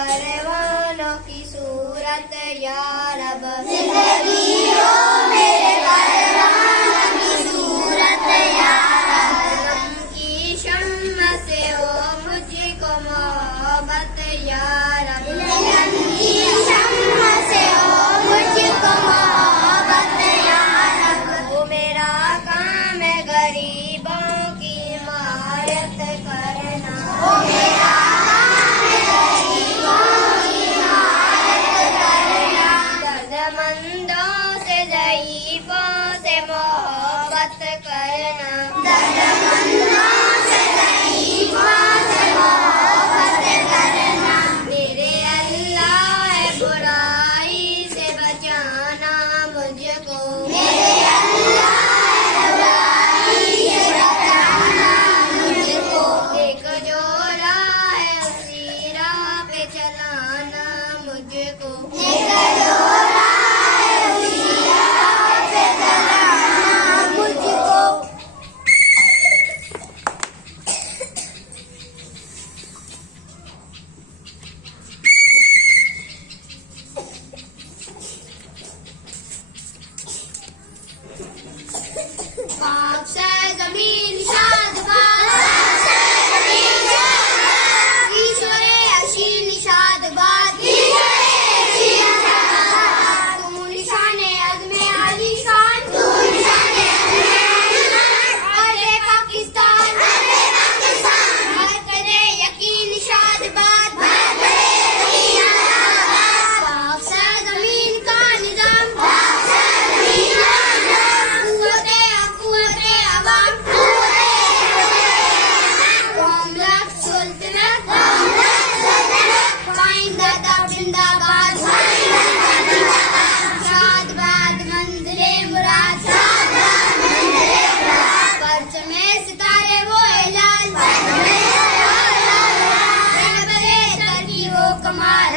परवानों की सूरत या रब। जिंदगी हो मेरे परवानों की सूरत या रब। गम की शम्म से हो मुझको मोहब्बत या रब। गम की शम्म से हो मुझको मोहब्बत या रब। वो मेरा काम है गरीबों की हिमायत करना। वो मेरा काम है गरीबों की हिमायत करना। दर्दमंदों से ज़ईफ़ों से मोहब्बत करना। दर्दमंदों से ज़ईफ़ों से मोहब्बत करना। मेरे अल्लाह बुराई से बचाना मुझको। मेरे अल्लाह बुराई से बचाना मुझको। एक जो राह है उसी राह पे चलाना मुझको। एक जो राह है उसी राह पे चलाना मुझको। पाक से ज़मीन शादबाद, ईश्वरे अशील शादबाद। तू निशाने अज़्मे आलीशान, अरे पाकिस्तान, बरक़दे यकीन शादबाद। पाक से ज़मीन का निज़ाम, कुव्वते अवाम, कौम सुल्तनत, पाइंदा जिंदाबाद। शादबाद मंज़िले मुराद, परचमे सितारे वो हिलाल, रहबरे तरक्की वो कमाल।